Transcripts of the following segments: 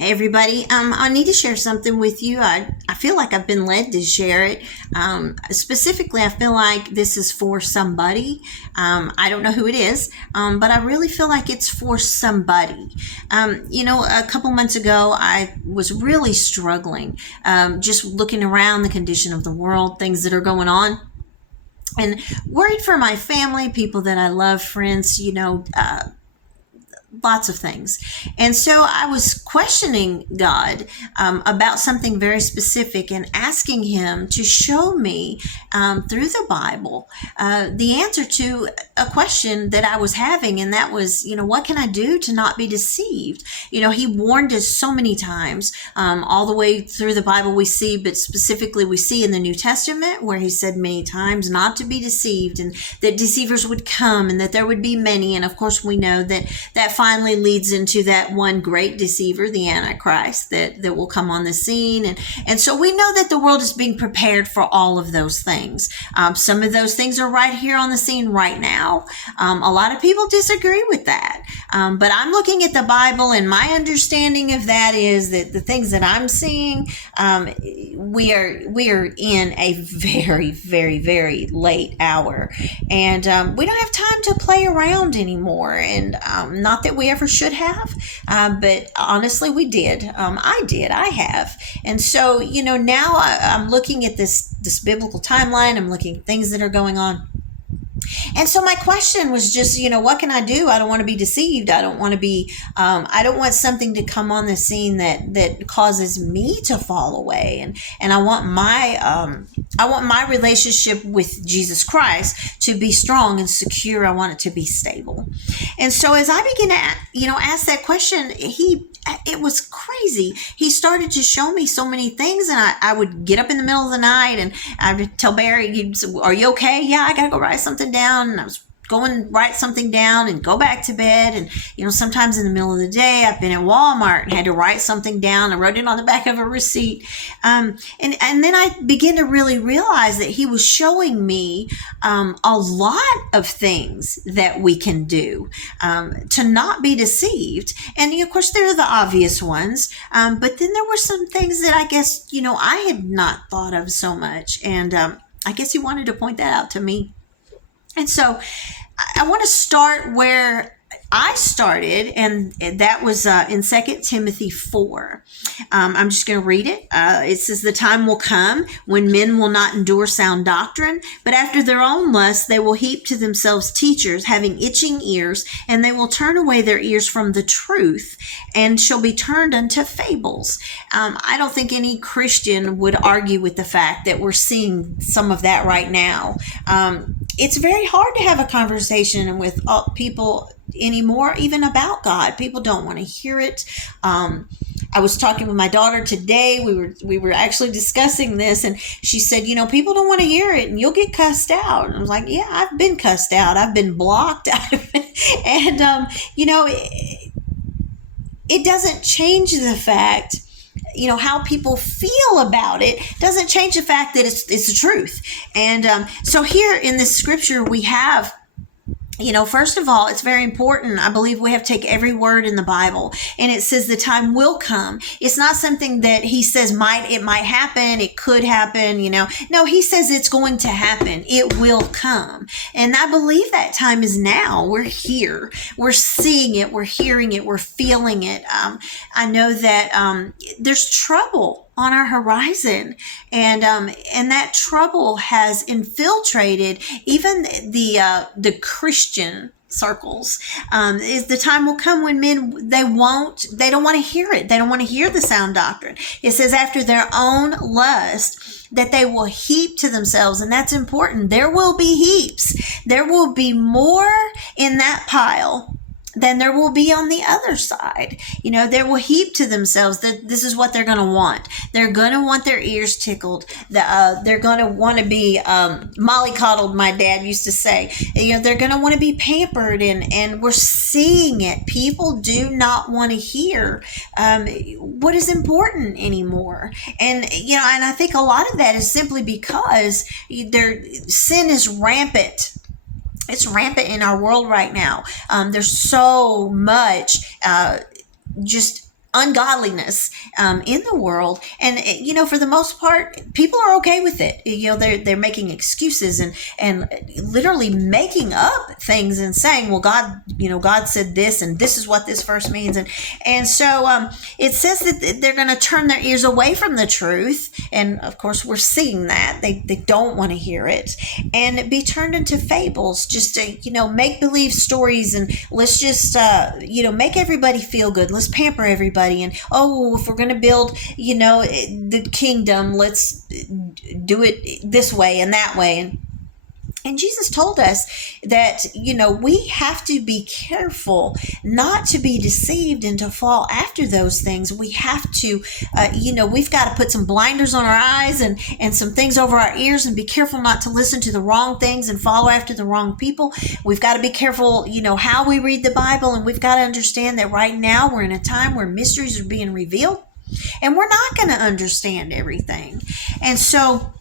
Hey everybody, I need to share something with you. I feel like I've been led to share it. Specifically, I feel like this is for somebody. I don't know who it is, but I really feel like it's for somebody. A couple months ago, I was really struggling, just looking around the condition of the world, things that are going on, and worried for my family, people that I love, friends, lots of things. And so I was questioning God about something very specific and asking Him to show me through the Bible the answer to a question that I was having. And that was, what can I do to not be deceived? He warned us so many times, all the way through the Bible we see, but specifically we see in the New Testament where He said many times not to be deceived and that deceivers would come and that there would be many. And of course, we know that finally leads into that one great deceiver, the Antichrist, that will come on the scene. And so we know that the world is being prepared for all of those things. Some of those things are right here on the scene right now. A lot of people disagree with that. But I'm looking at the Bible, and my understanding of that is that the things that I'm seeing, we are in a very, very, very late hour. And we don't have time to play around anymore. And not that we ever should have, but honestly, we did. I have. And so, now I'm looking at this biblical timeline. I'm looking at things that are going on. And so my question was just, what can I do? I don't want to be deceived. I don't want to be, I don't want something to come on the scene that causes me to fall away. And I want my relationship with Jesus Christ to be strong and secure. I want it to be stable. And so as I began to, ask that question, it was crazy. He started to show me so many things, and I would get up in the middle of the night and I would tell Barry, "Are you okay?" "Yeah, I gotta go write something down." And I was going write something down and go back to bed. And sometimes in the middle of the day, I've been at Walmart and had to write something down. I wrote it on the back of a receipt. And then I began to really realize that he was showing me a lot of things that we can do to not be deceived. And of course, there are the obvious ones. But then there were some things that I guess, I had not thought of so much. And I guess he wanted to point that out to me. And so I want to start where I started, and that was in 2 Timothy 4. I'm just going to read it. It says, "The time will come when men will not endure sound doctrine, but after their own lusts they will heap to themselves teachers having itching ears, and they will turn away their ears from the truth and shall be turned unto fables." I don't think any Christian would argue with the fact that we're seeing some of that right now. It's very hard to have a conversation with people anymore, even about God. People don't want to hear it. I was talking with my daughter today. We were actually discussing this, and she said, people don't want to hear it, and you'll get cussed out. And I was like, yeah, I've been cussed out. I've been blocked out of it. And, it doesn't change the fact, how people feel about it doesn't change the fact that it's the truth. And so here in this scripture we have, first of all, it's very important. I believe we have to take every word in the Bible. And it says the time will come. It's not something that he says it might happen. It could happen, No, he says it's going to happen. It will come. And I believe that time is now. We're here. We're seeing it. We're hearing it. We're feeling it. I know that there's trouble on our horizon, and that trouble has infiltrated even the Christian circles. Is the time will come when men they don't want to hear it. They don't want to hear the sound doctrine. It says after their own lust that they will heap to themselves, and that's important. There will be heaps. There will be more in that pile than there will be on the other side. They will heap to themselves that this is what they're going to want. They're going to want their ears tickled. They're going to want to be mollycoddled, my dad used to say. They're going to want to be pampered, and we're seeing it. People do not want to hear what is important anymore. And, and I think a lot of that is simply because their sin is rampant. It's rampant in our world right now. There's so much just ungodliness in the world. And for the most part, people are okay with it. They're making excuses and literally making up things and saying, well, God said this, and this is what this verse means. And so it says that they're going to turn their ears away from the truth. And of course, we're seeing that they don't want to hear it, and be turned into fables, just make believe stories. And let's just make everybody feel good. Let's pamper everybody. And if we're going to build the kingdom, let's do it this way and that way. And Jesus told us that, we have to be careful not to be deceived and to fall after those things. We have to, we've got to put some blinders on our eyes and some things over our ears, and be careful not to listen to the wrong things and follow after the wrong people. We've got to be careful, how we read the Bible. And we've got to understand that right now we're in a time where mysteries are being revealed, and we're not going to understand everything. And so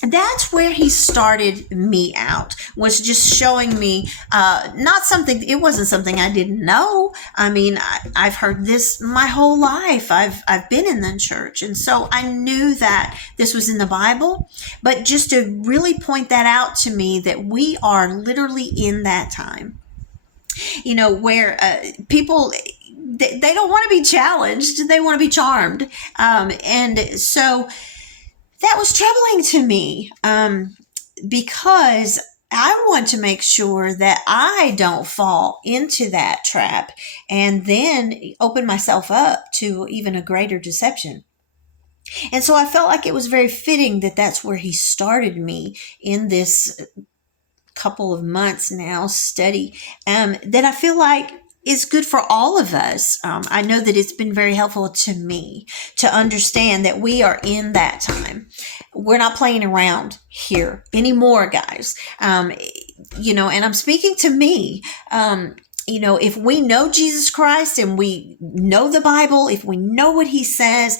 that's where he started me out, was just showing me it wasn't something I didn't know. I mean, I've heard this my whole life. I've been in the church, and so I knew that this was in the Bible. But just to really point that out to me, that we are literally in that time, where people, they don't want to be challenged, they want to be charmed. And so that was troubling to me, because I want to make sure that I don't fall into that trap and then open myself up to even a greater deception. And so I felt like it was very fitting that that's where he started me in this couple of months now study, that I feel like is good for all of us. I know that it's been very helpful to me to understand that we are in that time. We're not playing around here anymore, guys. And I'm speaking to me. If we know Jesus Christ and we know the Bible, if we know what he says,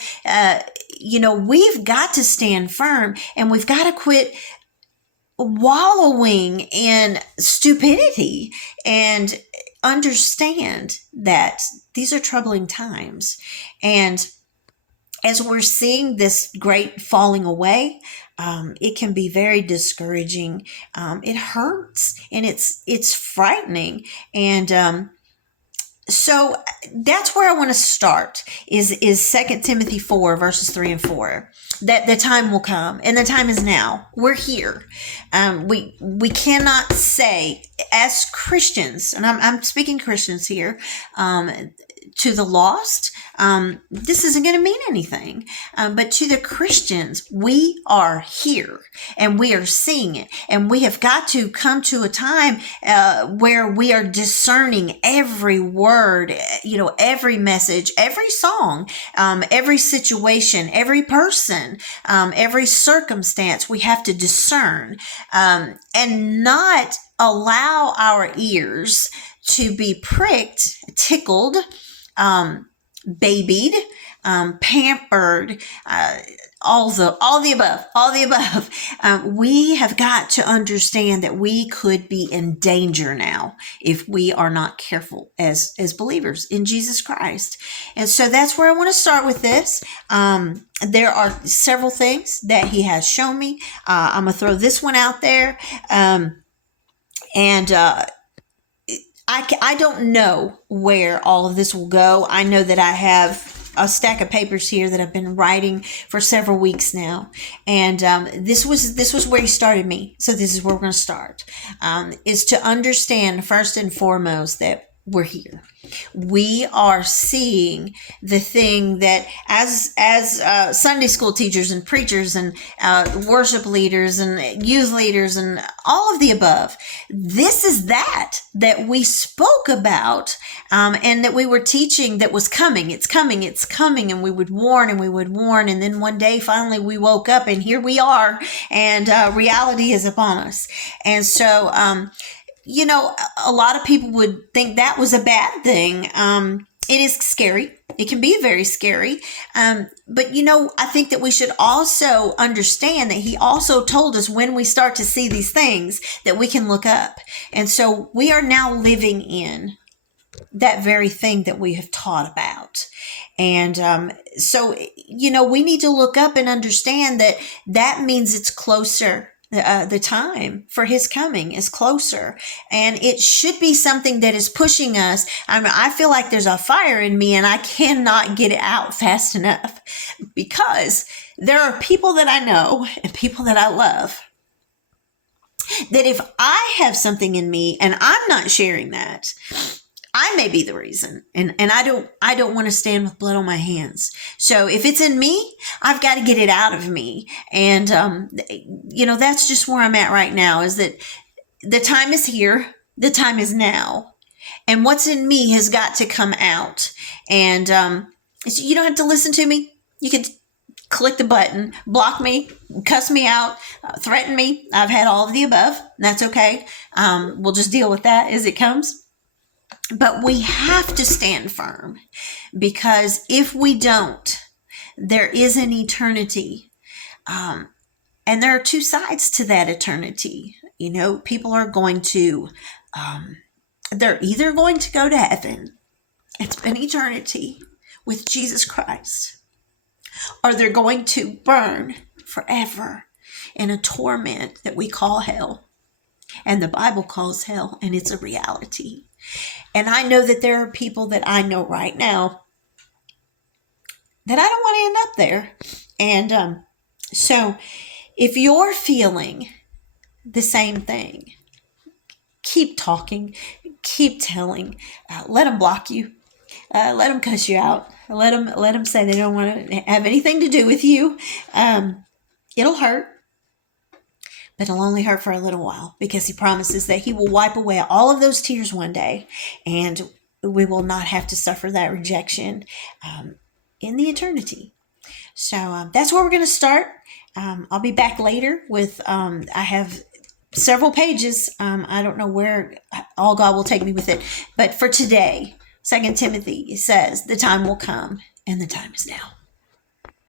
we've got to stand firm, and we've got to quit wallowing in stupidity and understand that these are troubling times. And as we're seeing this great falling away, it can be very discouraging. It hurts, and it's frightening. And so that's where I want to start is 2 Timothy 4, verses 3 and 4. That the time will come, and the time is now. We're here. We cannot say as Christians, and I'm speaking Christians here, to the lost, this isn't going to mean anything. But to the Christians, we are here, and we are seeing it. And we have got to come to a time where we are discerning every word, every message, every song, every situation, every person, every circumstance. We have to discern and not allow our ears to be pricked, tickled, babied, pampered, all the above. We have got to understand that we could be in danger now if we are not careful as believers in Jesus Christ. And so that's where I want to start with this. There are several things that he has shown me. I'm going to throw this one out there. I don't know where all of this will go. I know that I have a stack of papers here that I've been writing for several weeks now. And this was where he started me. So this is where we're going to start, is to understand first and foremost that we're here. We are seeing the thing that as Sunday school teachers and preachers and worship leaders and youth leaders and all of the above, this is that we spoke about and that we were teaching that was coming. It's coming. And we would warn. And then one day finally we woke up and here we are, and reality is upon us. And so a lot of people would think that was a bad thing. It is scary. It can be very scary. But I think that we should also understand that he also told us when we start to see these things that we can look up. And so we are now living in that very thing that we have taught about. And so, we need to look up and understand that that means it's closer. The time for his coming is closer, and it should be something that is pushing us. I feel like there's a fire in me and I cannot get it out fast enough, because there are people that I know and people that I love that if I have something in me and I'm not sharing that, I may be the reason, and I don't want to stand with blood on my hands. So if it's in me, I've got to get it out of me. And that's just where I'm at right now, is that the time is here, the time is now, and what's in me has got to come out. And so you don't have to listen to me. You can click the button, block me, cuss me out, threaten me. I've had all of the above. That's okay. We'll just deal with that as it comes. But we have to stand firm, because if we don't, there is an eternity. And there are two sides to that eternity. People are going to, they're either going to go to heaven and spend eternity with Jesus Christ, or they're going to burn forever in a torment that we call hell. And the Bible calls hell, and it's a reality. And I know that there are people that I know right now that I don't want to end up there. And so if you're feeling the same thing, keep talking, keep telling, let them block you, let them cuss you out, let them say they don't want to have anything to do with you. It'll hurt. But it'll only hurt for a little while, because he promises that he will wipe away all of those tears one day, and we will not have to suffer that rejection in the eternity. So that's where we're going to start. I'll be back later with, I have several pages. I don't know where all God will take me with it. But for today, 2 Timothy says, the time will come, and the time is now.